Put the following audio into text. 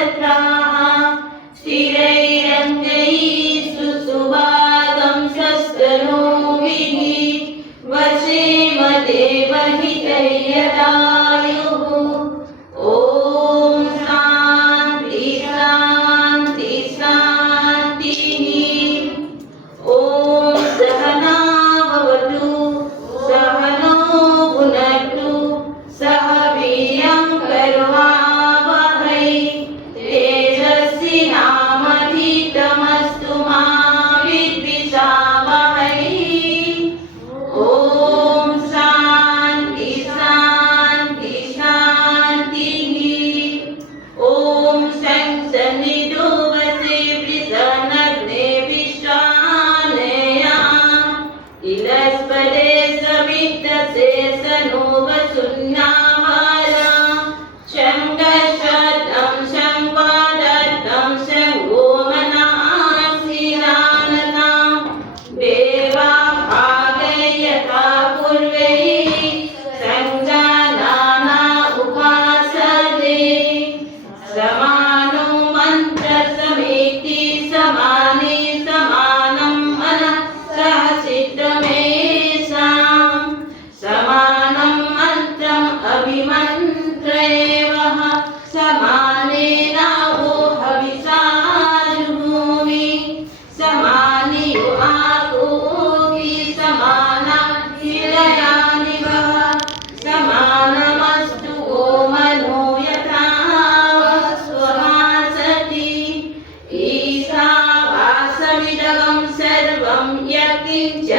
वक्त्राः स्थिरैरङ्गैः सुसुभागं शस्तनूभिः वसेमदेवहितैर्यदायुः। ॐ शान्ति शान्ति शान्तिः। ॐ सहना भवतु सहनो भुनक्तु सह वीर्यं करवावहै तेजस्विनामधीतमस्तु मा विद्विषावहै। ॐ शान्ति शान्ति शान्तिः। ॐ शं सन्निधो वसे वृषनग्ने विश्वानया इलस्पदे समिद्धसे सनो वसुन्नावरा शङ्खशब्दं शङ्खदत्तं शङ्गोमनासीनानतां देवा भागे यथा पूर्वे सञ्जानाना उपासते समानो मन्त्रसमिति समाने समानं मनः सह सिद्धमेषां समानं मन्त्रम् अभिमन्त्रेवः समानेन वो हविषा जुहोमि समानि यो आगोमि समाना हिरयानि वः समानमस्तु ओमनो यथा स्वभासति ईशावासमिदं सर्वं यत्किञ्च